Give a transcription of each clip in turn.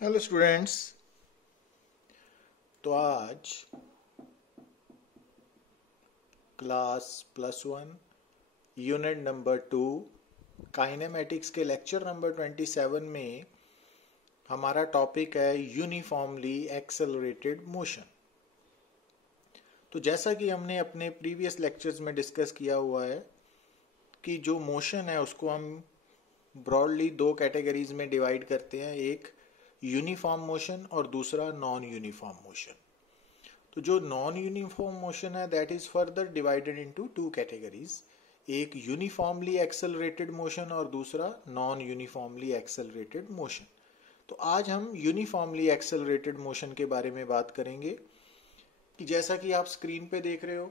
Hello students. तो आज class +1 unit number 2 kinematics के लेक्चर नंबर 27 में हमारा टॉपिक है यूनिफॉर्मली एक्सेलरेटेड मोशन। तो जैसा कि हमने अपने प्रीवियस लेक्चर्स में डिस्कस किया हुआ है कि जो मोशन है उसको हम ब्रॉडली दो कैटेगरीज में डिवाइड करते हैं, एक यूनिफॉर्म मोशन और दूसरा नॉन यूनिफॉर्म मोशन। तो जो नॉन यूनिफॉर्म मोशन है that is further divided into two categories, एक यूनिफॉर्मली एक्सेलरेटेड मोशन और दूसरा नॉन यूनिफॉर्मली एक्सेलरेटेड मोशन। तो आज हम यूनिफॉर्मली एक्सेलरेटेड मोशन के बारे में बात करेंगे कि जैसा कि आप स्क्रीन पे देख रहे हो,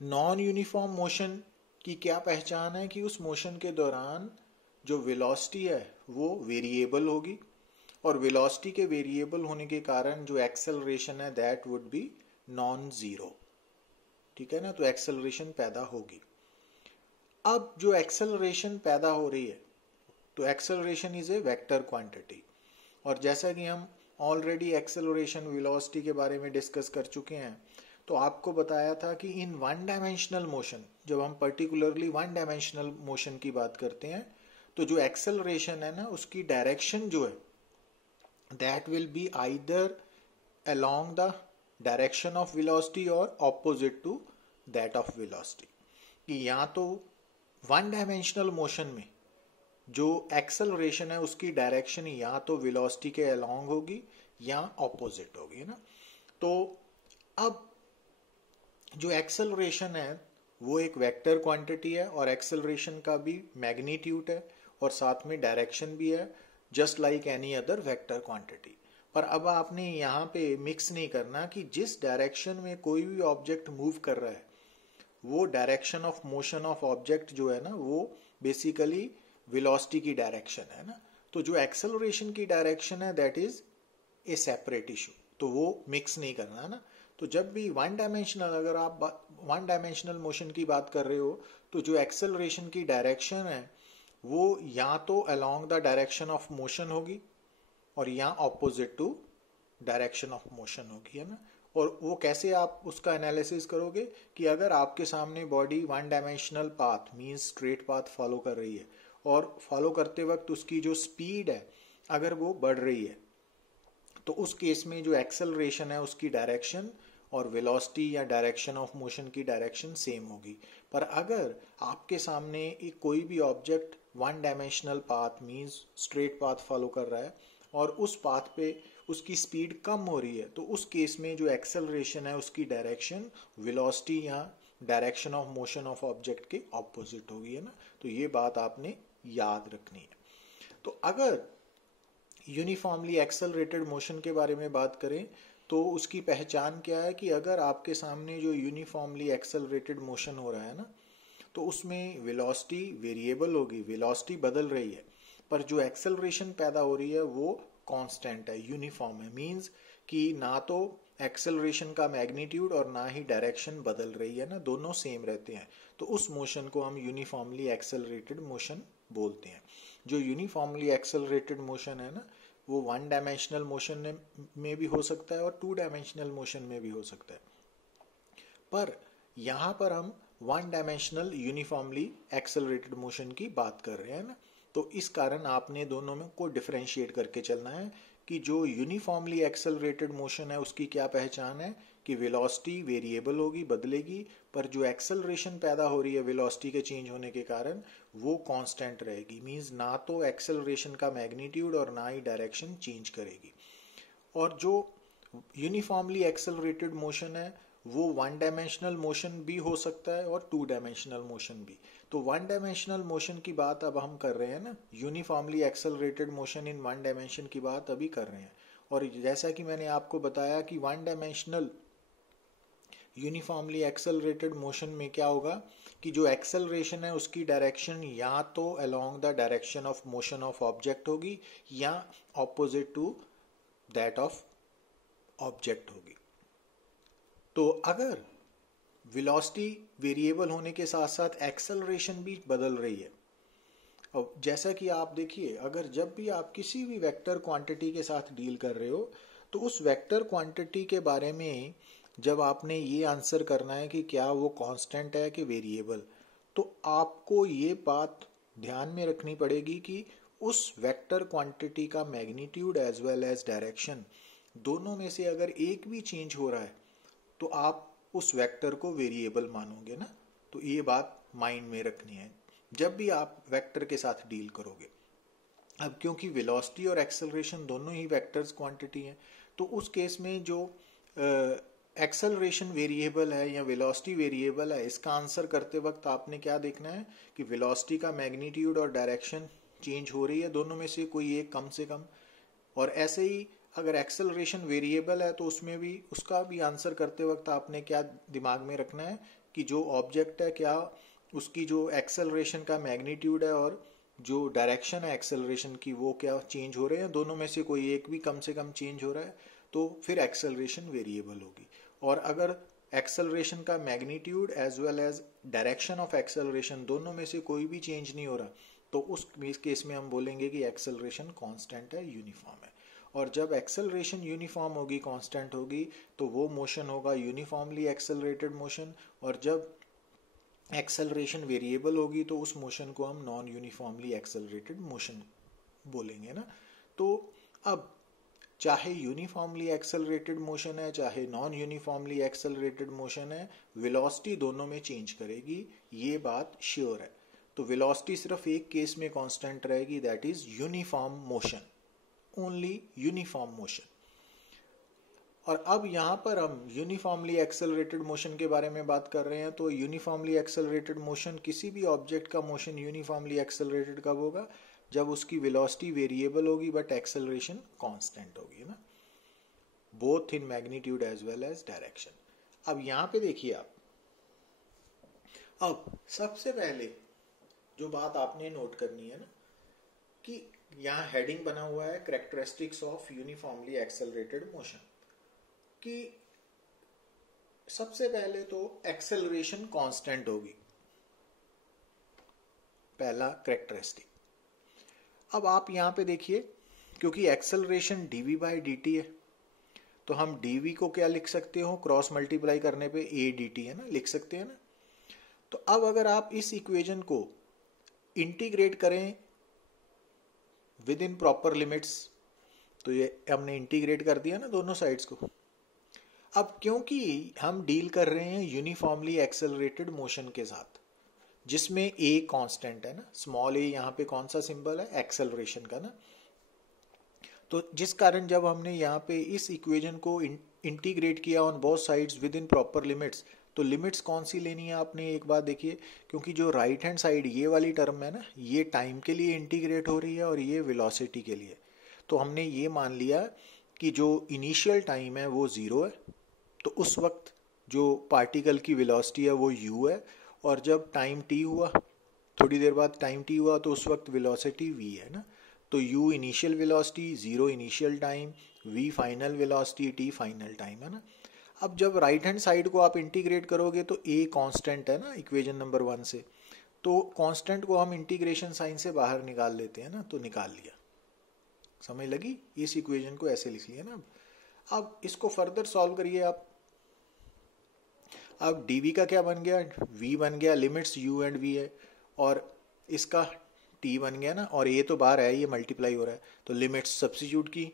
नॉन यूनिफॉर्म मोशन की क्या पहचान है कि उस मोशन के दौरान जो वेलोसिटी है वो वेरिएबल होगी और वेलोसिटी के वेरिएबल होने के कारण जो एक्सेलरेशन है that would be non zero. ठीक है ना, तो एक्सेलरेशन पैदा होगी। अब जो एक्सेलरेशन पैदा हो रही है तो acceleration is a vector quantity, और जैसा कि हम ऑलरेडी एक्सेलरेशन वेलोसिटी के बारे में डिस्कस कर चुके हैं, तो आपको बताया था कि इन वन डायमेंशनल मोशन, जब हम पर्टिकुलरली वन डायमेंशनल मोशन की बात करते हैं तो जो एक्सेलरेशन है ना उसकी डायरेक्शन जो है that will be either along the direction of velocity or opposite to that of velocity। कि या तो वन डायमेंशनल मोशन में जो एक्सेलरेशन है उसकी डायरेक्शन या तो वेलोसिटी के अलोंग होगी या ऑपोजिट होगी ना। तो अब जो एक्सेलरेशन है वो एक वेक्टर क्वांटिटी है और एक्सेलरेशन का भी मैग्नीट्यूड है और साथ में डायरेक्शन भी है, just like any other vector quantity. पर अब आपने यहाँ पे मिक्स नहीं करना कि जिस डायरेक्शन में कोई भी ऑब्जेक्ट मूव कर रहा है वो direction of motion of object जो है ना वो बेसिकली वेलोसिटी की डायरेक्शन है ना। तो जो एक्सेलरेशन की डायरेक्शन है that is a separate issue, तो वो मिक्स नहीं करना है ना। तो जब भी वन डायमेंशनल, अगर आप वन डायमेंशनल मोशन की बात कर रहे हो तो जो एक्सेलरेशन की डायरेक्शन है वो या तो along the direction of motion होगी और या opposite to direction of motion होगी, है ना। और वो कैसे आप उसका एनालिसिस करोगे कि अगर आपके सामने body one dimensional path means straight path follow कर रही है और फॉलो करते वक्त उसकी जो स्पीड है अगर वो बढ़ रही है तो उस केस में जो एक्सेलरेशन है उसकी डायरेक्शन और वेलोसिटी या डायरेक्शन ऑफ मोशन की डायरेक्शन सेम होगी। पर अगर आपके सामने एक कोई भी object one dimensional path means straight path follow कर रहा है और उस पाथ पे उसकी स्पीड कम हो रही है तो उस केस में जो एक्सेलरेशन है उसकी डायरेक्शन वेलोसिटी या direction of motion of object के ऑपोजिट होगी, है ना। तो ये बात आपने याद रखनी है। तो अगर यूनिफॉर्मली एक्सेलरेटेड मोशन के बारे में बात करें तो उसकी पहचान क्या है कि अगर आपके सामने जो यूनिफॉर्मली एक्सेलरेटेड मोशन हो रहा है ना तो उसमें वेलोसिटी वेरिएबल होगी, वेलोसिटी बदल रही है, पर जो एक्सेलरेशन पैदा हो रही है वो कांस्टेंट है, यूनिफॉर्म है। मींस कि ना तो एक्सेलरेशन का मैग्नीट्यूड और ना ही डायरेक्शन बदल रही है ना, दोनों सेम रहते हैं। तो उस मोशन को हम यूनिफॉर्मली एक्सेलरेटेड मोशन बोलते हैं। जो यूनिफॉर्मली एक्सेलरेटेड मोशन है ना वो वन डायमेंशनल मोशन में भी हो सकता है और टू डायमेंशनल मोशन में भी हो सकता है, पर यहाँ पर हम one dimensional uniformly accelerated motion की बात कर रहे हैं ना। तो इस कारण आपने दोनों में को डिफरेंशिएट करके चलना है कि जो यूनिफॉर्मली एक्सेलरेटेड मोशन है उसकी क्या पहचान है कि वेलोसिटी वेरिएबल होगी, बदलेगी, पर जो एक्सेलरेशन पैदा हो रही है वेलोसिटी के चेंज होने के कारण वो कांस्टेंट रहेगी। मींस ना तो एक्सेलरेशन का मैग्नीट्यूड और ना ही डायरेक्शन चेंज करेगी। और जो यूनिफॉर्मली एक्सेलरेटेड मोशन है वो वन डायमेंशनल मोशन भी हो सकता है और टू डायमेंशनल मोशन भी। तो वन डायमेंशनल मोशन की बात अब हम कर रहे हैं ना, uniformly accelerated motion in one dimension की बात अभी कर रहे हैं। और जैसा कि मैंने आपको बताया कि one dimensional uniformly accelerated motion में क्या होगा कि जो एक्सेलरेशन है उसकी डायरेक्शन या तो along the direction of motion of object होगी या opposite to that of object होगी। तो अगर वेलोसिटी वेरिएबल होने के साथ साथ एक्सेलरेशन भी बदल रही है अब जैसा कि आप देखिए, अगर जब भी आप किसी भी वेक्टर क्वांटिटी के साथ डील कर रहे हो तो उस वेक्टर क्वांटिटी के बारे में जब आपने ये आंसर करना है कि क्या वो कांस्टेंट है कि वेरिएबल, तो आपको ये बात ध्यान में रखनी पड़ेगी कि उस वेक्टर क्वांटिटी का magnitude as well as direction दोनों में से अगर एक भी चेंज हो रहा है तो आप उस वेक्टर को वेरिएबल मानोगे ना। तो ये बात माइंड में रखनी है जब भी आप वेक्टर के साथ डील करोगे। अब क्योंकि वेलोसिटी और एक्सेलरेशन दोनों ही वेक्टर्स क्वांटिटी हैं, तो उस केस में जो एक्सेलरेशन वेरिएबल है या वेलोसिटी वेरिएबल है, इसका आंसर करते वक्त आपने क्या देखना है कि वेलोसिटी का मैग्नीट्यूड और डायरेक्शन चेंज हो रही है, दोनों में से कोई एक कम से कम। और ऐसे ही अगर एक्सेलरेशन वेरिएबल है तो उसमें भी उसका भी आंसर करते वक्त आपने क्या दिमाग में रखना है कि जो ऑब्जेक्ट है क्या उसकी जो एक्सेलरेशन का मैग्नीट्यूड है और जो डायरेक्शन है एक्सेलरेशन की वो क्या चेंज हो रहे हैं, दोनों में से कोई एक भी कम से कम चेंज हो रहा है तो फिर एक्सेलरेशन वेरिएबल होगी। और अगर एक्सेलरेशन का magnitude as well as direction of acceleration दोनों में से कोई भी चेंज नहीं हो रहा तो उस केस में हम बोलेंगे कि एक्सेलरेशन कांस्टेंट है, यूनिफॉर्म है। और जब एक्सेलरेशन यूनिफॉर्म होगी, कांस्टेंट होगी, तो वो मोशन होगा यूनिफॉर्मली एक्सेलरेटेड मोशन। और जब एक्सेलरेशन वेरिएबल होगी तो उस मोशन को हम नॉन यूनिफॉर्मली एक्सेलरेटेड मोशन बोलेंगे ना। तो अब चाहे यूनिफॉर्मली एक्सेलरेटेड मोशन है चाहे नॉन यूनिफॉर्मली एक्सेलरेटेड मोशन है, वेलोसिटी दोनों में चेंज करेगी, ये बात श्योर है। तो वेलोसिटी सिर्फ एक केस में कांस्टेंट रहेगी, that is uniform motion, only uniform motion. और अब यहाँ पर हम यूनिफॉर्मली एक्सेलरेटेड मोशन के बारे में बात कर रहे हैं। तो यूनिफॉर्मली एक्सेलरेटेड मोशन, किसी भी ऑब्जेक्ट का मोशन यूनिफॉर्मली एक्सेलरेटेड कब होगा, जब उसकी वेलोसिटी वेरिएबल होगी बट एक्सेलरेशन कांस्टेंट होगी ना, both in magnitude as well as direction. अब यहाँ पे देखिए आप, अब सबसे पहले जो बात आपने नोट करनी है ना कि यहाँ हेडिंग बना हुआ है characteristics of uniformly accelerated motion, कि सबसे पहले तो एक्सेलरेशन कांस्टेंट होगी, पहला कैरेक्टरिस्टिक। अब आप यहां पे देखिए, क्योंकि एक्सेलरेशन dv बाई dt है तो हम dv को क्या लिख सकते हो, क्रॉस मल्टीप्लाई करने पे a dt है ना, लिख सकते हैं ना। तो अब अगर आप इस इक्वेशन को इंटीग्रेट करें विद इन प्रॉपर लिमिट्स, तो ये हमने इंटीग्रेट कर दिया ना दोनों साइड्स को। अब क्योंकि हम डील कर रहे हैं यूनिफॉर्मली एक्सेलरेटेड मोशन के साथ जिसमें a कांस्टेंट है ना, स्मॉल a यहाँ पे कौन सा सिंबल है, एक्सेलरेशन का ना। तो जिस कारण जब हमने यहाँ पे इस इक्वेशन को इंटीग्रेट किया on both sides with in proper limits, तो लिमिट्स कौन सी लेनी है आपने एक बात देखिए, क्योंकि जो राइट हैंड साइड ये वाली टर्म है ना, ये टाइम के लिए इंटीग्रेट हो रही है और ये वेलोसिटी के लिए। तो हमने ये मान लिया कि जो इनिशियल टाइम है वो 0 है, तो उस वक्त जो पार्टिकल की वेलोसिटी है वो u है, और जब टाइम t हुआ, थोड़ी देर बाद टाइम t हुआ, तो उस वक्त वेलोसिटी v है ना। तो u initial velocity, 0 initial time, v final velocity, t final time है ना। अब जब राइट हैंड साइड को आप इंटीग्रेट करोगे तो a कांस्टेंट है ना इक्वेशन नंबर 1 से, तो कांस्टेंट को हम इंटीग्रेशन साइन से बाहर निकाल लेते हैं ना, तो निकाल लिया, समझ लगी, इस इक्वेशन को ऐसे लिख लिया ना। अब इसको फर्दर सॉल्व करिए आप। अब dv का क्या बन गया, v बन गया, लिमिट्स u एंड v है, और इसका t बन गया ना, और ये तो बाहर है, ये मल्टीप्लाई हो रहा है, तो लिमिट्स सब्स्टिट्यूट की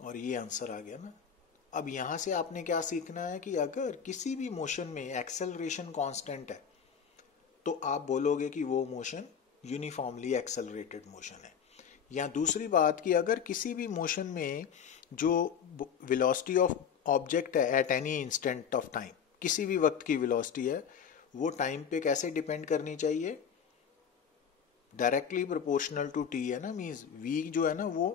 और ये आंसर आ गया ना। अब यहां से आपने क्या सीखना है कि अगर किसी भी मोशन में एक्सेलरेशन कांस्टेंट है तो आप बोलोगे कि वो मोशन यूनिफॉर्मली एक्सेलरेटेड मोशन है। या दूसरी बात कि अगर किसी भी मोशन में जो वेलोसिटी ऑफ ऑब्जेक्ट है at any instant of time, किसी भी वक्त की वेलोसिटी है, वो टाइम पे कैसे डिपेंड करनी चाहिए, डायरेक्टली प्रोपोर्शनल टू टी है ना, मींस v जो है ना वो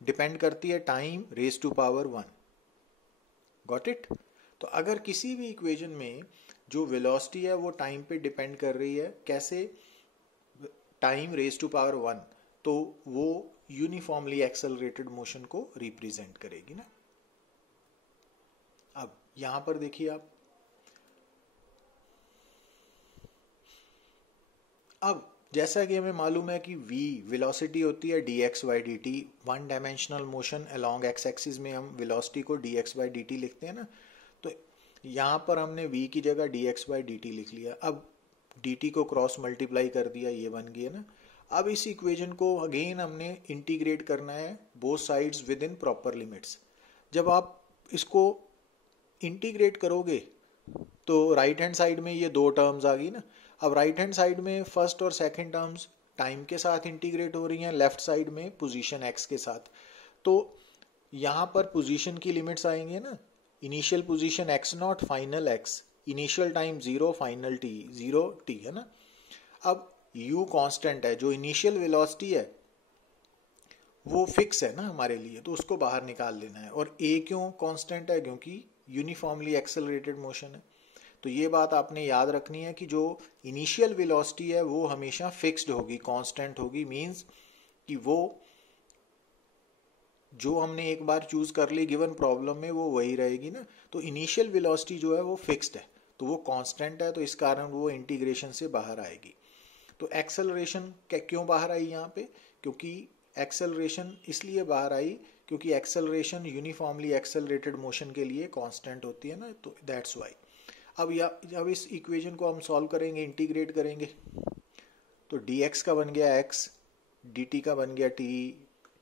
डिपेंड करती है time raise to power 1, got it. तो अगर किसी भी इक्वेशन में जो वेलोसिटी है वो टाइम पे डिपेंड कर रही है, कैसे, टाइम रेज टू पावर 1, तो वो यूनिफॉर्मली एक्सेलरेटेड मोशन को रिप्रेजेंट करेगी ना। अब यहां पर देखिए आप, अब जैसा कि हमें मालूम है कि v वेलोसिटी होती है dx by dt, one dimensional motion along x axis में हम वेलोसिटी को dx by dt लिखते हैं ना, तो यहाँ पर हमने v की जगह dx by dt लिख लिया। अब dt को क्रॉस मल्टीप्लाई कर दिया, ये बन गया ना। अब इस इक्वेशन को अगेन हमने इंटीग्रेट करना है both sides with in proper limits. जब आप इसको इंटीग्रेट करोगे तो राइट हैंड साइड में ये दो टर्म्स आ गई ना। अब राइट हैंड साइड में फर्स्ट और सेकंड टर्म्स टाइम के साथ इंटीग्रेट हो रही हैं, लेफ्ट साइड में पोजीशन x के साथ। तो यहाँ पर पोजीशन की लिमिट्स आएंगे ना, initial position x0, final x, initial time 0, final t 0 t, है ना। अब u कांस्टेंट है, जो इनिशियल वेलोसिटी है वो फिक्स है ना हमारे लिए, तो उसको बाहर निकाल लेना है। और a क्यों कांस्टेंट है? क्योंकि यूनिफॉर्मली एक्सेलरेटेड मोशन है। तो ये बात आपने याद रखनी है कि जो इनिशियल वेलोसिटी है वो हमेशा फिक्स्ड होगी, कांस्टेंट होगी। मींस कि वो जो हमने एक बार चूज कर ली गिवन प्रॉब्लम में वो वही रहेगी ना। तो इनिशियल वेलोसिटी जो है वो फिक्स्ड है, तो वो कांस्टेंट है, तो इस कारण वो इंटीग्रेशन से बाहर आएगी। तो एक्सेलरेशन क्यों बाहर आई यहाँ पे? क्योंकि एक्सेलरेशन इसलिए बाहर आई क्योंकि एक्सेलरेशन यूनिफॉर्मली एक्सेलरेटेड मोशन के लिए कांस्टेंट होती है ना, तो दैट्स वाई। अब इस इक्वेशन को हम सॉल्व करेंगे, इंटीग्रेट करेंगे, तो dx का बन गया x, dt का बन गया t,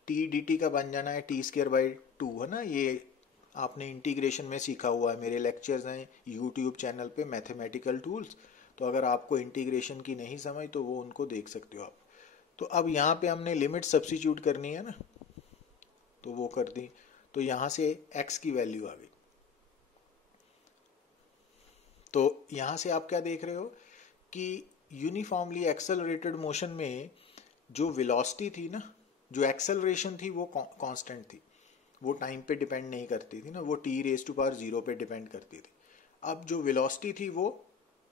t dt का बन जाना है t²/2, है ना। ये आपने इंटीग्रेशन में सीखा हुआ है, मेरे लेक्चर्स हैं यूट्यूब चैनल पे मैथमेटिकल टूल्स, तो अगर आपको इंटीग्रेशन की नहीं समझ तो वो उनको देख सकते हो आप। तो अब यहाँ पे हमने लिमिट सब्स्टिट्यूट करनी है ना, तो वो कर दी, तो यहाँ से x की वैल्यू आ गई। तो यहाँ से आप क्या देख रहे हो कि यूनिफॉर्मली एक्सेलरेटेड मोशन में जो वेलोसिटी थी ना, जो एक्सेलरेशन थी वो कांस्टेंट थी, वो टाइम पे डिपेंड नहीं करती थी ना, वो t⁻0 पे डिपेंड करती थी। अब जो वेलोसिटी थी वो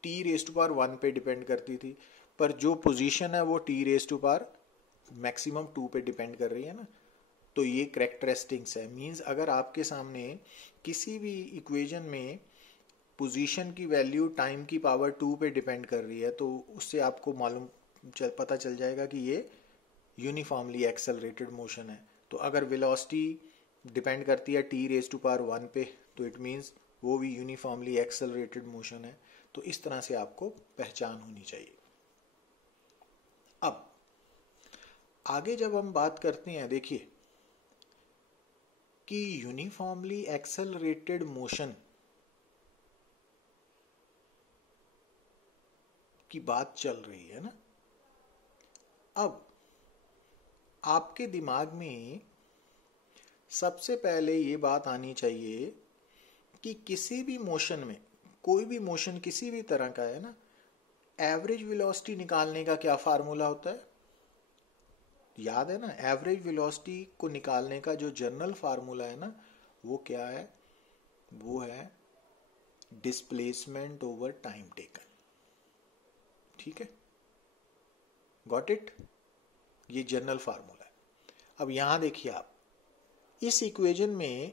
t⁻1 पे डिपेंड करती थी, पर जो पोजीशन है वो t⁻2 पे डिपेंड कर रही है ना। तो ये करेक्टरिस्टिक्स है। मींस अगर आपके सामने किसी भी इक्वेशन में पोजीशन की वैल्यू टाइम की पावर 2 पे डिपेंड कर रही है, तो उससे आपको पता चल जाएगा कि ये यूनिफॉर्मली एक्सेलरेटेड मोशन है। तो अगर वेलोसिटी डिपेंड करती है t⁻1 पे, तो इट मीन्स वो भी यूनिफॉर्मली एक्सेलरेटेड मोशन है। तो इस तरह से आपको पहचान होनी चाहिए। अब आगे जब हम बात करते हैं, देखिए कि यूनिफॉर्मली एक्सेलरेटेड मोशन की बात चल रही है ना। अब आपके दिमाग में सबसे पहले ये बात आनी चाहिए कि किसी भी मोशन में, कोई भी मोशन किसी भी तरह का है ना, एवरेज वेलोसिटी निकालने का क्या फार्मूला होता है? याद है ना, एवरेज वेलोसिटी को निकालने का जो जनरल फार्मूला है ना, वो क्या है? वो है डिस्प्लेसमेंट ओवर टाइम टेकन। ठीक है, गॉट इट? ये जनरल फार्मूला है। अब यहां देखिए आप, इस इक्वेशन में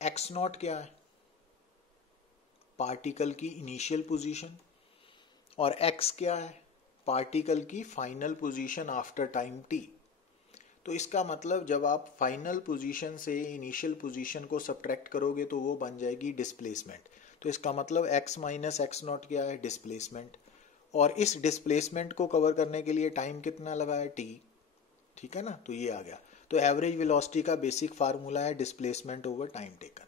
x0 क्या है? पार्टिकल की इनिशियल पोजीशन। और x क्या है? पार्टिकल की final position after time t। तो इसका मतलब जब आप फाइनल पोजीशन से इनिशियल पोजीशन को सब्ट्रैक्ट करोगे तो वो बन जाएगी डिस्प्लेसमेंट। तो इसका मतलब x माइनस x0 क्या है? डिस्प्लेसमेंट। और इस डिस्प्लेसमेंट को कवर करने के लिए टाइम कितना लगा है? t। ठीक है ना, तो ये आ गया। तो एवरेज वेलोसिटी का बेसिक फार्मूला है डिस्प्लेसमेंट ओवर टाइम टेकन।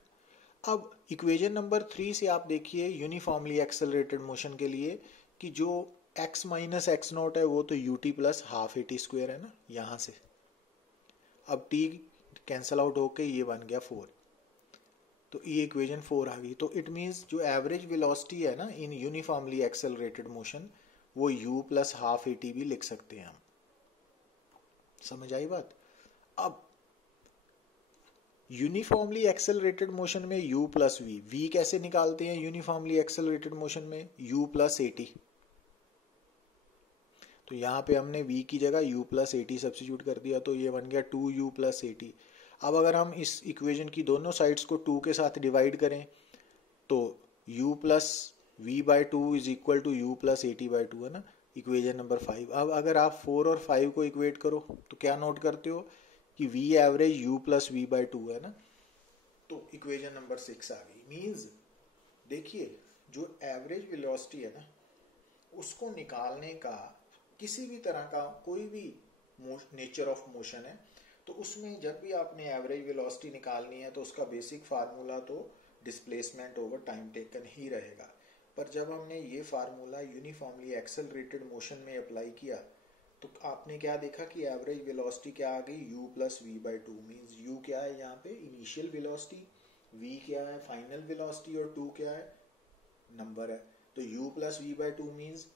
अब इक्वेशन नंबर 3 से आप देखिए यूनिफॉर्मली एक्सेलरेटेड मोशन के लिए कि जो x माइनस x0 है वो तो ut प्लस हाफ at² है ना, यहां से। अब t कैंसल आउट होके ये बन गया 4, तो ये इक्वेशन 4 आ गई। तो इट मीन्स जो एवरेज वेलोसिटी है ना इन यूनिफॉर्मली एक्सेलरेटेड मोशन, वो u प्लस हाफ at भी लिख सकते हैं हम। समझ आई बात? अब यूनिफॉर्मली एक्सेलरेटेड मोशन में u प्लस v कैसे निकालते हैं? यूनिफॉर्मली एक्सेलरेटेड मोशन में u प्लस at। तो यहाँ पे हमने v की जगह u प्लस at सब्स्टिट्यूट कर दिया, तो ये बन गया 2u प्लस at। अब अगर हम इस इक्वेशन की दोनों साइड्स को 2 के साथ डिवाइड करें तो u plus v by 2 is equal to u plus at by 2, है ना। Equation number 5। अब अगर आप 4 और 5 को इक्वेट करो तो क्या नोट करते हो कि v average u plus v by 2 है ना, तो इक्वेशन नंबर 6 आ गई। मीन्स देखिए जो एवरेज वेलोसिटी है ना उसको निकालने का किसी भी तरह का कोई भी नेचर ऑफ मोशन है तो उसमें जब भी आपने एवरेज वेलोसिटी निकालनी है तो उसका बेसिक फार्मूला तो डिस्प्लेसमेंट ओवर टाइम टेकन ही रहेगा। पर जब हमने ये फार्मूला यूनिफॉर्मली एक्सेलरेटेड मोशन में अप्लाई किया तो आपने क्या देखा कि एवरेज वेलोसिटी क्या आ गई u plus v by 2। Means u क्या है यहाँ पे इनिशियल वेलोसिटी, v क्या है फाइनल वेलोसिटी और 2 क्या है नंबर है। तो u plus v by 2 means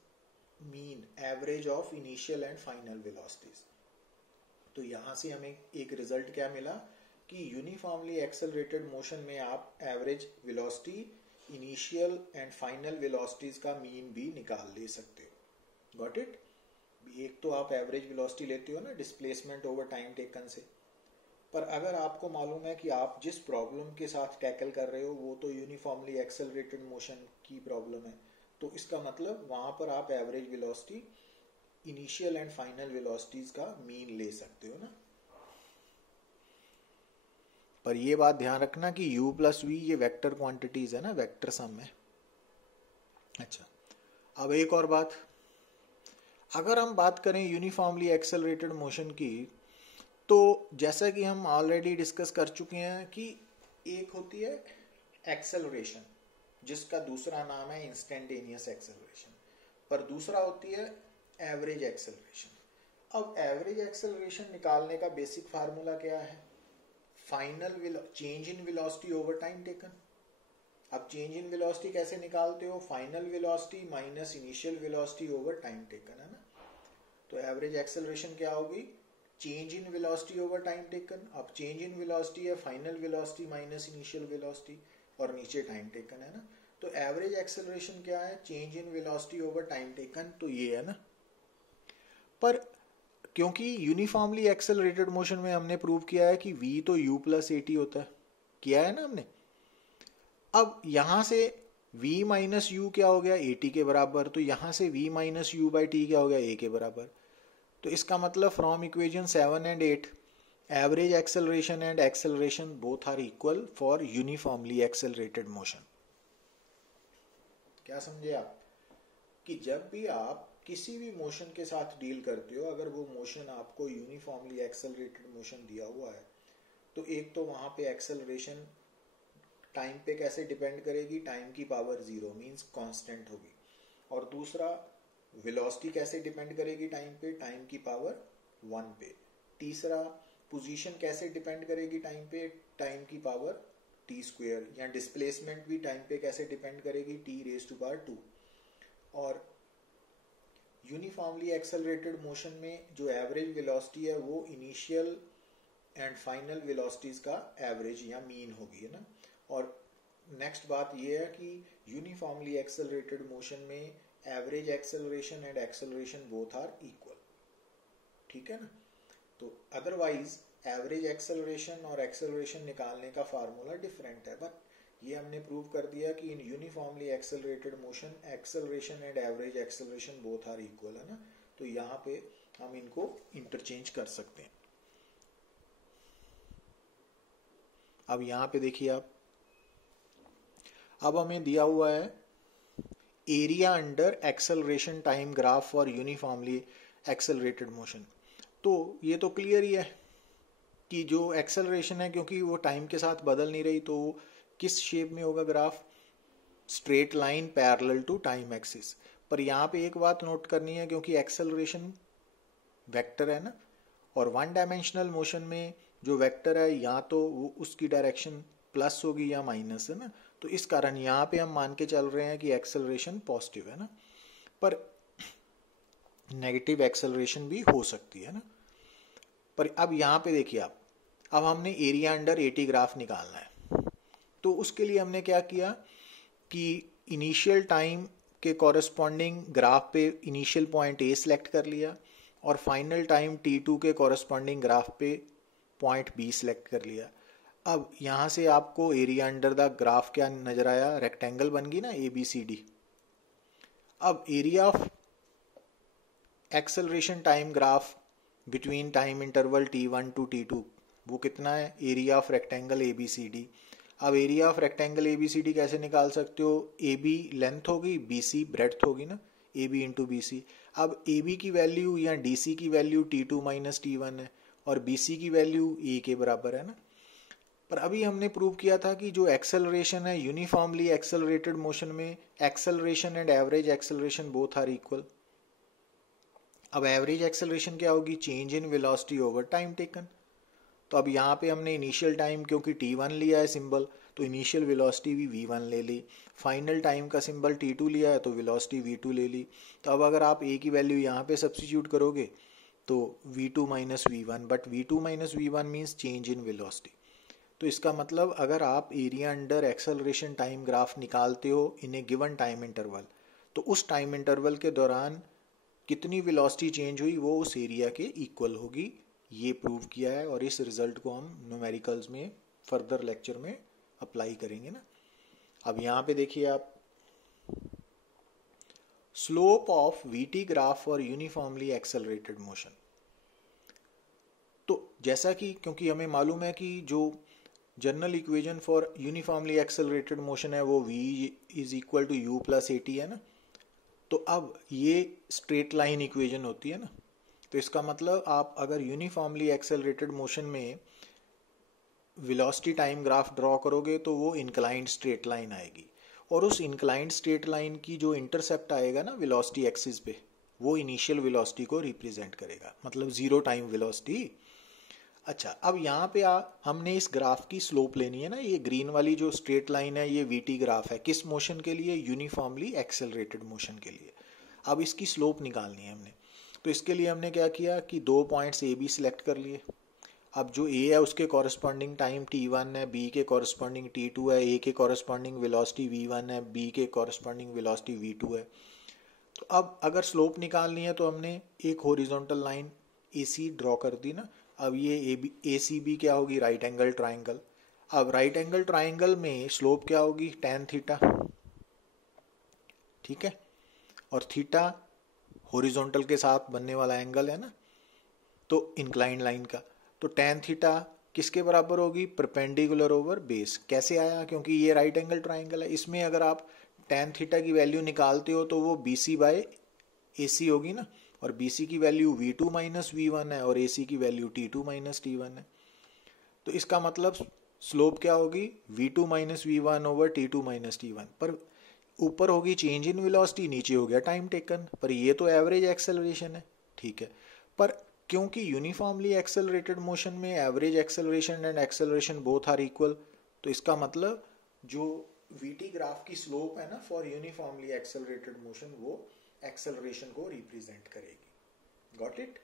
mean average of initial and final velocities. तो यहाँ से हमें एक रिजल्ट क्या मिला कि यूनिफॉर्मली एक्सेलरेटेड मोशन में आप average velocity, initial and final velocities का मीन भी निकाल ले सकते हो। Got it? एक तो आप एवरेज वेलोसिटी लेते हो ना डिस्प्लेसमेंट ओवर टाइम टेकन से, पर अगर आपको मालूम है कि आप जिस प्रॉब्लम के साथ टैकल कर रहे हो वो तो यूनिफॉर्मली एक्सेलरेटेड मोशन की प्रॉब्लम है, तो इसका मतलब वहां पर आप average velocity, initial and final velocities का मीन ले सकते हो ना। पर ये बात ध्यान रखना कि u प्लस वी ये वेक्टर क्वांटिटीज है ना, वेक्टर सम है। अच्छा, अब एक और बात, अगर हम बात करें यूनिफॉर्मली एक्सेलरेटेड मोशन की तो जैसा कि हम ऑलरेडी डिस्कस कर चुके हैं कि एक होती है एक्सेलरेशन जिसका दूसरा नाम है इंस्टेंटेनियस एक्सेलरेशन, पर दूसरा होती है एवरेज एक्सेलरेशन। अब एवरेज एक्सेलरेशन निकालने का बेसिक फार्मूला क्या है? Final change in velocity over time taken. अब चेंज इन वेलोसिटी कैसे निकालते हो? Final velocity minus initial velocity over time taken, है ना। तो एवरेज एक्सेलरेशन क्या होगी? Change in velocity over time taken. अब चेंज इन वेलोसिटी है final velocity minus initial velocity और नीचे टाइम टेकन, है ना। तो एवरेज एक्सेलरेशन क्या है? Change in velocity over time taken, तो ये है ना। पर क्योंकि यूनिफॉर्मली एक्सेलरेटेड मोशन में हमने प्रूव किया है कि v तो u प्लस ए टी होता है, किया है ना हमने। अब यहां से v माइनस यू क्या हो गया? ए टी के बराबर। तो यहां से v minus u by t क्या हो गया? a के बराबर। तो इसका मतलब from equation 7 and 8 average acceleration and acceleration both are equal for uniformly accelerated motion. क्या समझे आप? कि जब भी आप किसी भी मोशन के साथ डील करते हो, अगर वो मोशन आपको यूनिफॉर्मली एक्सेलरेटेड मोशन दिया हुआ है तो एक तो वहां पे एक्सेलरेशन टाइम पे कैसे डिपेंड करेगी? टाइम की पावर 0 मींस कांस्टेंट होगी। और दूसरा वेलोसिटी कैसे डिपेंड करेगी टाइम पे? टाइम की पावर 1 पे। तीसरा पोजीशन कैसे डिपेंड करेगी टाइम पे? टाइम की पावर t स्क्वायर। या डिस्प्लेसमेंट भी टाइम पे कैसे डिपेंड करेगी? t raise to power 2। और यूनिफॉर्मली एक्सेलरेटेड मोशन में जो एवरेज वेलोसिटी है वो इनिशियल एंड फाइनल वेलोसिटीज का एवरेज या मीन होगी, है ना। और नेक्स्ट बात ये है कि यूनिफॉर्मली एक्सेलरेटेड मोशन में average acceleration and acceleration both are equal, ठीक है ना। तो अदरवाइज एवरेज एक्सेलरेशन और एक्सेलरेशन निकालने का फार्मूला डिफरेंट है, बट ये हमने प्रूव कर दिया कि in uniformly accelerated motion acceleration and average acceleration both are equal, है ना। तो यहाँ पे हम इनको इंटरचेंज कर सकते हैं। अब यहाँ पे देखिए आप, अब हमें दिया हुआ है area under acceleration time graph for uniformly accelerated motion. तो ये तो क्लियर ही है कि जो एक्सेलरेशन है क्योंकि वो टाइम के साथ बदल नहीं रही तो किस शेप में होगा graph? Straight line parallel to time axis. पर यहाँ पे एक बात नोट करनी है, क्योंकि एक्सेलरेशन वेक्टर है ना, और वन डायमेंशनल मोशन में जो वेक्टर है या तो वो उसकी डायरेक्शन प्लस होगी या माइनस, है ना। तो इस कारण यहाँ पे हम मान के चल रहे हैं कि एक्सेलरेशन पॉजिटिव है ना, पर नेगेटिव एक्सेलरेशन भी हो सकती है ना। पर अब यहाँ पे देखिए आप, अब हमने एरिया अंडर एटी ग्राफ निकालना है, तो उसके लिए हमने क्या किया कि इनिशियल टाइम के कॉरेस्पॉन्डिंग ग्राफ पे इनिशियल पॉइंट ए सिलेक्ट कर लिया और फाइनल टाइम t2 के कॉरेस्पॉन्डिंग ग्राफ पे पॉइंट बी सिलेक्ट कर लिया। अब यहाँ से आपको एरिया अंडर द ग्राफ क्या नजर आया? रेक्टेंगल बन गई ना ABCD। अब area of acceleration time graph between time interval t1 to t2 वो कितना है, एरिया ऑफ रेक्टेंगल ABCD। अब एरिया ऑफ रेक्टेंगल ABCD कैसे निकाल सकते हो, AB लेंथ होगी, BC ब्रेड्थ होगी ना, AB इंटू BC। अब AB की वैल्यू या DC की वैल्यू T2 माइनस T1 है और BC की वैल्यू A के बराबर है ना। पर अभी हमने प्रूव किया था कि जो एक्सेलरेशन है यूनिफॉर्मली एक्सेलरेटेड मोशन में acceleration and average acceleration both are equal. अब एवरेज एक्सेलरेशन क्या होगी, change in velocity over time taken. तो अब यहाँ पे हमने इनिशियल टाइम क्योंकि t1 लिया है सिंबल, तो इनिशियल वेलोसिटी भी v1 ले ली। फाइनल टाइम का सिंबल t2 लिया है तो वेलोसिटी v2 ले ली। तो अब अगर आप a की वैल्यू यहाँ पे सब्स्टिट्यूट करोगे तो v2 minus V1, but v2 minus V1 means change in velocity. तो इसका मतलब अगर आप area under acceleration time graph निकालते हो इन ए गिवन टाइम इंटरवल, तो उस टाइम इंटरवल के दौरान कितनी वेलोसिटी चेंज हुई वो उस एरिया के इक्वल होगी। ये प्रूव किया है और इस रिजल्ट को हम न्यूमेरिकल्स में फर्दर लेक्चर में अप्लाई करेंगे ना। अब यहाँ पे देखिए आप, slope of VT graph for uniformly accelerated motion. तो जैसा कि क्योंकि हमें मालूम है कि जो general equation for uniformly accelerated motion है वो v is equal to u plus a t है ना। तो अब ये स्ट्रेट लाइन इक्वेशन होती है ना, तो इसका मतलब आप अगर यूनिफॉर्मली एक्सेलरेटेड मोशन में वेलोसिटी टाइम ग्राफ ड्रॉ करोगे तो वो इंक्लाइंड स्ट्रेट लाइन आएगी, और उस इंक्लाइंड स्ट्रेट लाइन की जो इंटरसेप्ट आएगा ना वेलोसिटी एक्सिस पे, वो इनिशियल वेलोसिटी को रिप्रेजेंट करेगा, मतलब जीरो टाइम वेलोसिटी। अच्छा, अब यहाँ पे हमने इस ग्राफ की स्लोप लेनी है ना, ये ग्रीन वाली जो स्ट्रेट लाइन है ये वीटी ग्राफ है, किस मोशन के लिए, यूनिफॉर्मली एक्सेलरेटेड मोशन के लिए। अब इसकी स्लोप निकालनी है हमने, तो इसके लिए हमने क्या किया कि दो पॉइंट्स ए बी सिलेक्ट कर लिए। अब जो ए है उसके कॉरस्पॉन्डिंग टाइम t1 है, बी के कॉरस्पॉन्डिंग t2 है, ए के कॉरस्पॉन्डिंग वेलोसिटी v1 है, बी के कॉरस्पॉन्डिंग वेलोसिटी v2 है। तो अब अगर स्लोप निकालनी है तो हमने एक हॉरिजॉन्टल लाइन AC ड्रॉ कर दी ना। अब ये ACB क्या होगी, राइट एंगल ट्राइंगल। अब राइट एंगल ट्राइंगल में स्लोप क्या होगी, tan थीटा, ठीक है, और थीटा हॉरिजॉन्टल के साथ बनने वाला एंगल है ना, तो इंक्लाइंड लाइन का। तो tan थीटा किसके बराबर होगी, परपेंडिकुलर ओवर बेस। कैसे आया, क्योंकि ये राइट एंगल ट्राइंगल है, इसमें अगर आप tan थीटा की वैल्यू निकालते हो तो वो BC बाय AC होगी ना, और BC की वैल्यू V2 माइनस V1 है और AC की वैल्यू T2 माइनस T1 है। तो इसका मतलब स्लोप क्या होगी, V2 minus V1 over T2 minus T1। पर ऊपर होगी चेंज इन वेलोसिटी, नीचे हो गया टाइम टेकन, पर ये तो एवरेज एक्सेलरेशन है, ठीक है। पर क्योंकि यूनिफॉर्मली एक्सेलरेटेड मोशन में average acceleration and acceleration both are equal, तो इसका मतलब जो वीटी ग्राफ की स्लोप है ना फॉर यूनिफॉर्मली एक्सेलरेटेड मोशन, वो एक्सेलरेशन को रिप्रेजेंट करेगी। Got it.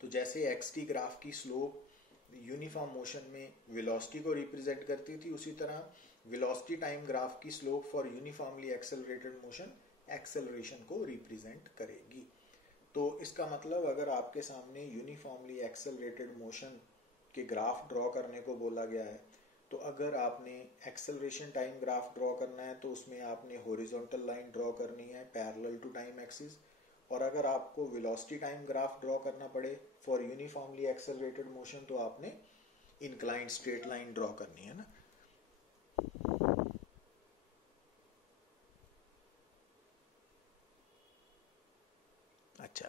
तो जैसे एक्सटी ग्राफ की स्लोप यूनिफॉर्म मोशन में वेलोसिटी को रिप्रेजेंट करती थी, उसी तरह वेलोसिटी टाइम ग्राफ की slope for uniformly accelerated motion acceleration को रिप्रेजेंट करेगी। तो इसका मतलब अगर आपके सामने यूनिफॉर्मली एक्सेलरेटेड मोशन के ग्राफ ड्रॉ करने को बोला गया है, तो अगर आपने एक्सेलरेशन टाइम ग्राफ ड्रॉ करना है तो उसमें आपने हॉरिजॉन्टल लाइन ड्रॉ करनी है पैरेलल टू टाइम एक्सिस, और अगर आपको वेलोसिटी टाइम ग्राफ ड्रॉ करना पड़े फॉर यूनिफॉर्मली एक्सेलरेटेड मोशन तो आपने इंक्लाइंड स्ट्रेट लाइन ड्रॉ करनी है ना। अच्छा,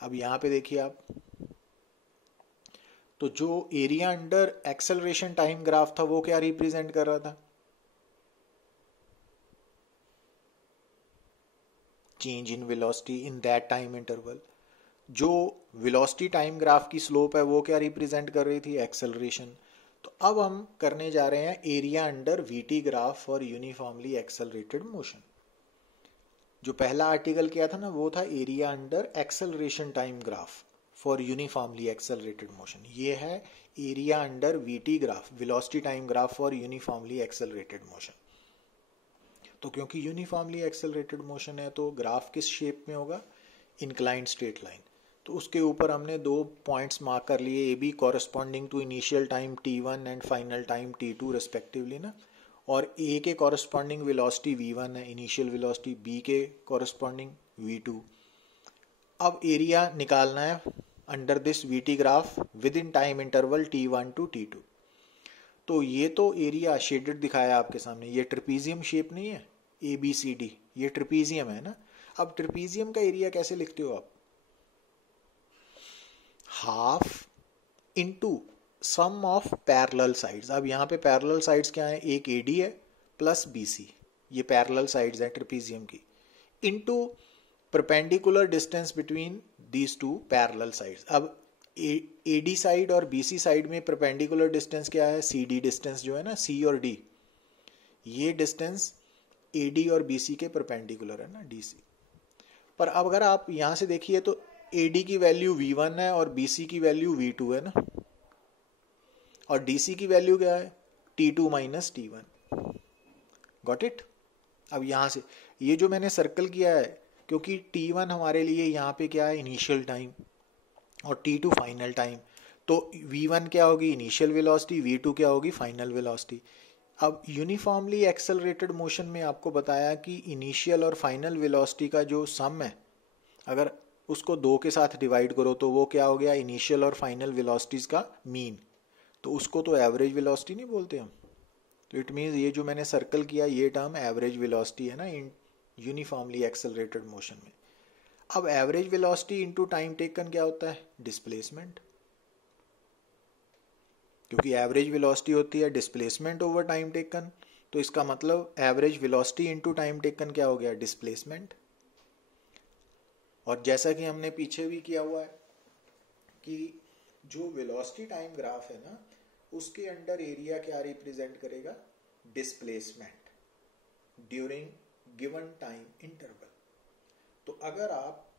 अब यहां पे देखिए आप, तो जो area under acceleration time graph था वो क्या रिप्रेजेंट कर रहा था, change in velocity in that time interval. जो वेलोसिटी टाइम ग्राफ की स्लोप है वो क्या रिप्रेजेंट कर रही थी, एक्सेलरेशन। तो अब हम करने जा रहे हैं area under VT graph for uniformly accelerated motion. जो पहला आर्टिकल किया था ना वो था area under acceleration time graph for uniformly accelerated motion. ये है area under VT graph, velocity time graph for uniformly accelerated motion. तो क्योंकि यूनिफॉर्मली एक्सेलरेटेड मोशन है तो ग्राफ किस शेप में होगा, इंक्लाइंड स्ट्रेट लाइन। तो उसके ऊपर हमने दो पॉइंट्स मार्क कर लिए, A B corresponding to initial time t1 and final time t2 respectively ना, और ए के कॉरस्पॉन्डिंग वेलोसिटी v1 है इनिशियल वेलोसिटी, बी के कॉरस्पॉन्डिंग v2। अब एरिया निकालना है under this VT graph within time interval T1 to T2। तो ये तो एरिया शेडेड दिखाया आपके सामने, ये ट्रिपीजियम शेप नहीं है ABCD, ये ट्रिपीजियम है ना। अब ट्रिपीजियम का एरिया कैसे लिखते हो आप? Half into sum of parallel sides. अब यहाँ पे पैरेलल साइड्स क्या है? एक AD है प्लस BC, ये पैरेलल साइड्स है ट्रिपीजियम की, into perpendicular distance between these two parallel sides. अब AD साइड और BC साइड में परपेंडिकुलर डिस्टेंस क्या है? CD डिस्टेंस जो है ना, C और D, ये डिस्टेंस AD और BC के परपेंडिकुलर है ना, DC। पर अब अगर आप यहां से देखिए तो AD की वैल्यू V1 है और BC की वैल्यू V2 है ना, और DC की वैल्यू क्या है? T2 minus T1। Got it? अब यहां से ये जो मैंने सर्कल किया है, क्योंकि T1 हमारे लिए यहाँ पे क्या है? इनिशियल टाइम, और T2 फाइनल टाइम। तो V1 क्या होगी? इनिशियल वेलोसिटी, V2 क्या होगी? Final velocity. अब यूनिफॉर्मली एक्सेलरेटेड मोशन में आपको बताया कि इनिशियल और फाइनल वेलोसिटी का जो सम है, अगर उसको 2 के साथ डिवाइड करो तो वो क्या हो गया? इनिशियल और फाइनल वेलोसिटीज का मीन। तो उसको तो एवरेज वेलोसिटी नहीं बोलते हम। तो इट मीन्स ये जो मैंने सर्कल किया, ये टर्म एवरेज वेलोसिटी है ना इन यूनिफॉर्मली एक्सेलरेटेड मोशन में। अब average velocity into time taken क्या होता है? डिस्प्लेसमेंट, क्योंकि एवरेज वेलोसिटी होती है डिस्प्लेसमेंट ओवर टाइम टेकन। तो इसका मतलब average velocity into time taken क्या हो गया? डिस्प्लेसमेंट। और जैसा कि हमने पीछे भी किया हुआ है कि जो वेलोसिटी टाइम ग्राफ है ना, उसके अंडर एरिया क्या रिप्रेजेंट करेगा? Displacement during given time interval. तो अगर आप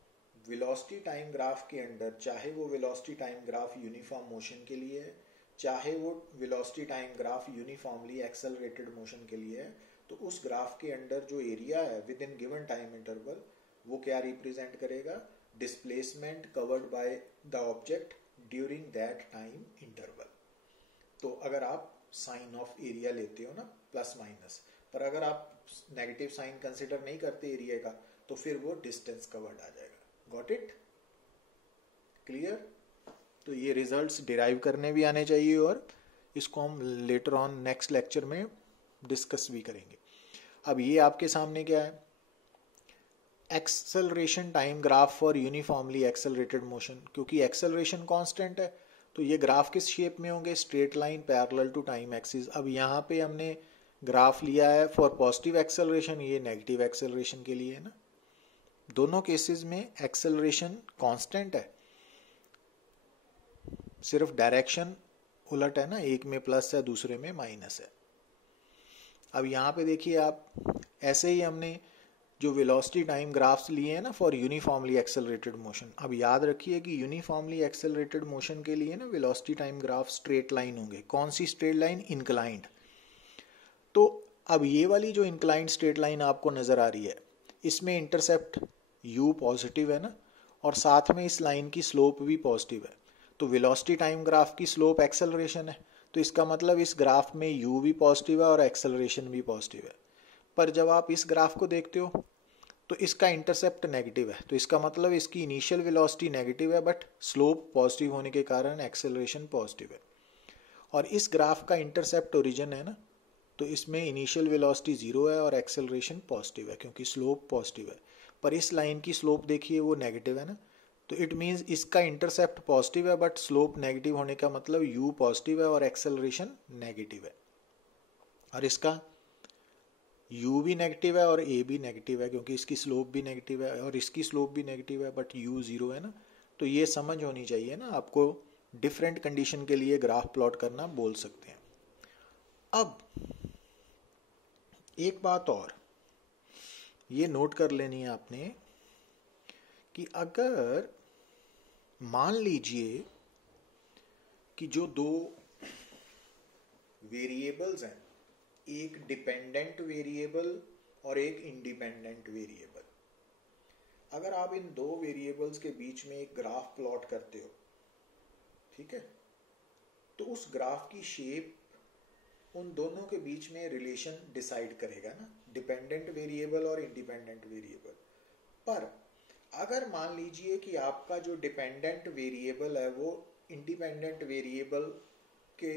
वेलोसिटी टाइम ग्राफ के अंडर, चाहे वो velocity time graph uniform motion के लिए है, चाहे वो velocity time graph uniformly accelerated motion के लिए है, तो उस ग्राफ के अंडर जो एरिया है with in given time interval, वो क्या रिप्रेजेंट करेगा? Displacement covered by the object during that time interval. तो अगर आप साइन ऑफ एरिया लेते हो ना, प्लस माइनस, पर अगर आप नेगेटिव साइन कंसिडर नहीं करते एरिया का, तो फिर वो डिस्टेंस कवर्ड आ जाएगा। Got it? क्लियर? तो ये रिजल्ट्स डिराइव करने भी आने चाहिए, और इसको हम लेटर ऑन नेक्स्ट लेक्चर में डिस्कस भी करेंगे। अब ये आपके सामने क्या है? Acceleration time graph for uniformly accelerated motion. क्योंकि एक्सेलरेशन कांस्टेंट है, तो ये ग्राफ किस शेप में होंगे? Straight line parallel to time axis. अब यहाँ पे हमने ग्राफ लिया है फॉर पॉजिटिव एक्सेलरेशन, ये नेगेटिव एक्सेलरेशन के लिए है ना। दोनों केसेस में एक्सेलरेशन कांस्टेंट है, सिर्फ डायरेक्शन उलट है ना, एक में प्लस है दूसरे में माइनस है। अब यहाँ पे देखिए आप, ऐसे ही हमने जो वेलोसिटी टाइम ग्राफ्स लिए हैं ना फॉर यूनिफॉर्मली एक्सेलरेटेड मोशन। अब याद रखिए कि यूनिफॉर्मली एक्सेलरेटेड मोशन के लिए ना velocity time graph straight line होंगे। कौन सी स्ट्रेट लाइन? इंक्लाइंड। तो अब ये वाली जो इंक्लाइंड स्ट्रेट लाइन आपको नजर आ रही है, इसमें इंटरसेप्ट u पॉजिटिव है ना, और साथ में इस लाइन की स्लोप भी पॉजिटिव है। तो वेलोसिटी टाइम ग्राफ की स्लोप एक्सेलरेशन है, तो इसका मतलब इस ग्राफ में u भी पॉजिटिव है और एक्सेलरेशन भी पॉजिटिव है। पर जब आप इस ग्राफ को देखते हो तो इसका इंटरसेप्ट नेगेटिव है, तो इसका मतलब इसकी इनिशियल वेलोसिटी नेगेटिव है, बट स्लोप पॉजिटिव होने के कारण एक्सेलरेशन पॉजिटिव है। और इस ग्राफ का इंटरसेप्ट ओरिजिन है ना, तो इसमें इनिशियल वेलोसिटी 0 है और एक्सेलरेशन पॉजिटिव है, क्योंकि स्लोप पॉजिटिव है। पर इस लाइन की स्लोप देखिए, वो नेगेटिव है ना, तो इट मीन्स इसका इंटरसेप्ट पॉजिटिव है बट स्लोप नेगेटिव होने का मतलब u पॉजिटिव है और एक्सेलरेशन नेगेटिव है। और इसका u भी नेगेटिव है और a भी नेगेटिव है, क्योंकि इसकी स्लोप भी नेगेटिव है और इसकी स्लोप भी नेगेटिव है, बट u 0 है ना। तो ये समझ होनी चाहिए ना आपको, डिफरेंट कंडीशन के लिए ग्राफ प्लॉट करना बोल सकते हैं। अब एक बात और ये नोट कर लेनी है आपने कि अगर मान लीजिए कि जो दो वेरिएबल्स हैं, एक डिपेंडेंट वेरिएबल और एक इंडिपेंडेंट वेरिएबल, अगर आप इन दो वेरिएबल्स के बीच में एक ग्राफ प्लॉट करते हो, ठीक है, तो उस ग्राफ की शेप उन दोनों के बीच में रिलेशन डिसाइड करेगा ना, डिपेंडेंट वेरिएबल और इंडिपेंडेंट वेरिएबल। पर अगर मान लीजिए कि आपका जो डिपेंडेंट वेरिएबल है वो इंडिपेंडेंट वेरिएबल के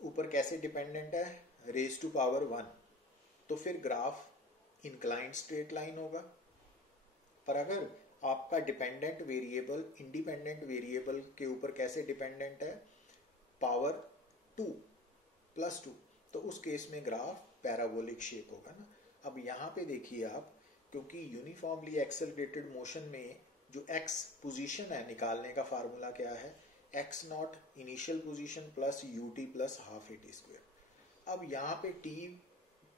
ऊपर कैसे डिपेंडेंट है, रेज टू पावर 1, तो फिर ग्राफ इंक्लाइंड स्ट्रेट लाइन होगा। पर अगर आपका डिपेंडेंट वेरिएबल इंडिपेंडेंट वेरिएबल के ऊपर कैसे डिपेंडेंट है, पावर 2 +2, तो उस केस में ग्राफ पैराबोलिक शेप होगा ना। अब यहाँ पे देखिए आप, क्योंकि यूनिफॉर्मली एक्सेलरेटेड मोशन में जो x पोजीशन है निकालने का फार्मूला क्या है, x0 initial position plus ut plus half at²। अब यहाँ पे t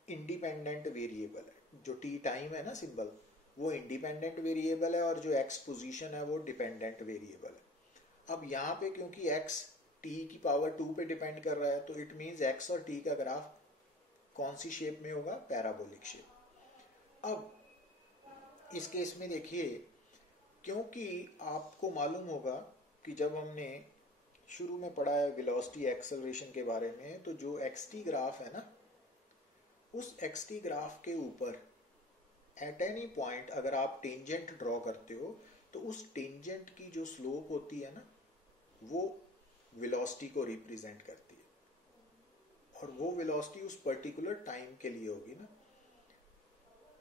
इंडिपेंडेंट वेरिएबल है, जो t टाइम है ना सिंबल, वो इंडिपेंडेंट वेरिएबल है, और जो x पोजीशन है वो डिपेंडेंट वेरिएबल है। अब यहाँ पे क्योंकि x t की पावर 2 पे डिपेंड कर रहा है, तो इट मीन्स x और t का ग्राफ कौन सी शेप में होगा, पैराबोलिक शेप। अब इस केस में देखिए, क्योंकि आपको मालूम होगा कि जब हमने शुरू में पढ़ा है वेलोसिटी एक्सेलरेशन के बारे में, तो जो xt ग्राफ है ना, उस xt ग्राफ के ऊपर एट एनी पॉइंट अगर आप टेंजेंट ड्रॉ करते हो, तो उस टेंजेंट की जो स्लोप होती है ना, वो वेलोसिटी को रिप्रेजेंट करती है, और वो वेलोसिटी उस पर्टिकुलर टाइम के लिए होगी ना।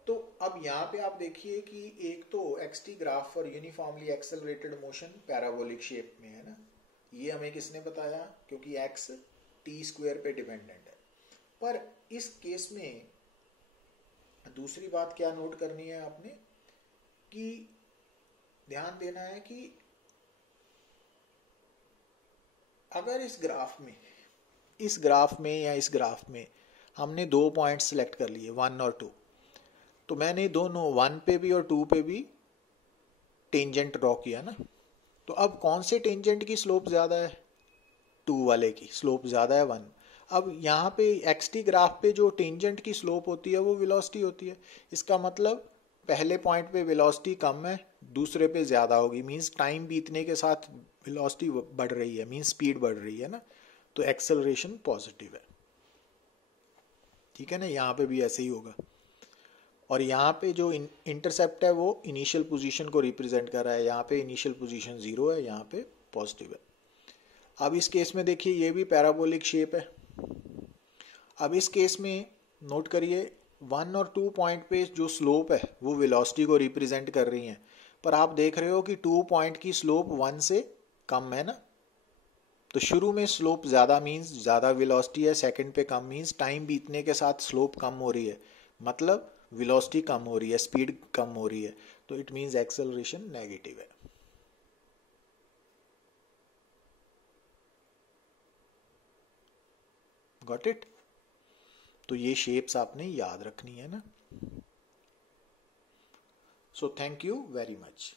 तो अब यहाँ पे आप देखिए कि एक तो xt graph for uniformly accelerated motion parabolic shape में है ना, ये हमें किसने बताया, क्योंकि x t² पे डिपेंडेंट है। पर इस केस में दूसरी बात क्या नोट करनी है आपने, कि ध्यान देना है कि अगर इस ग्राफ में या इस ग्राफ में हमने 2 पॉइंट सिलेक्ट कर लिए 1 और 2, तो मैंने दोनों 1 पे भी और 2 पे भी टेंजेंट ड्रॉ किया ना। तो अब कौन से टेंजेंट की स्लोप ज्यादा है, 2 वाले की स्लोप ज्यादा है 1। अब यहाँ पे xt ग्राफ पे जो टेंजेंट की स्लोप होती है वो वेलोसिटी होती है। इसका मतलब पहले पॉइंट पे वेलोसिटी कम है, दूसरे पे ज्यादा होगी, मींस टाइम बीतने के साथ वेलोसिटी बढ़ रही है, मींस स्पीड बढ़ रही है ना, तो एक्सेलरेशन पॉजिटिव है। ठीक है ना, यहाँ पे भी ऐसे ही होगा। और यहाँ पे जो इंटरसेप्ट है वो इनिशियल पोजीशन को रिप्रेजेंट कर रहा है, यहाँ पे इनिशियल पोजीशन 0 है, यहाँ पे पॉजिटिव है। अब इस केस में देखिए ये भी पैराबोलिक शेप है। अब इस केस में नोट करिए 1 और 2 पॉइंट पे जो स्लोप है वो वेलोसिटी को रिप्रेजेंट कर रही है, पर आप देख रहे हो कि 2 पॉइंट की स्लोप 1 से कम है ना। तो शुरू में स्लोप ज्यादा मीन्स ज्यादा वेलोसिटी है, सेकंड पे कम मीन्स टाइम बीतने के साथ स्लोप कम हो रही है, मतलब वेलोसिटी कम हो रही है, स्पीड कम हो रही है, तो इट मीन्स एक्सेलरेशन नेगेटिव है। Got it. तो ये शेप्स आपने याद रखनी है ना। So thank you very much.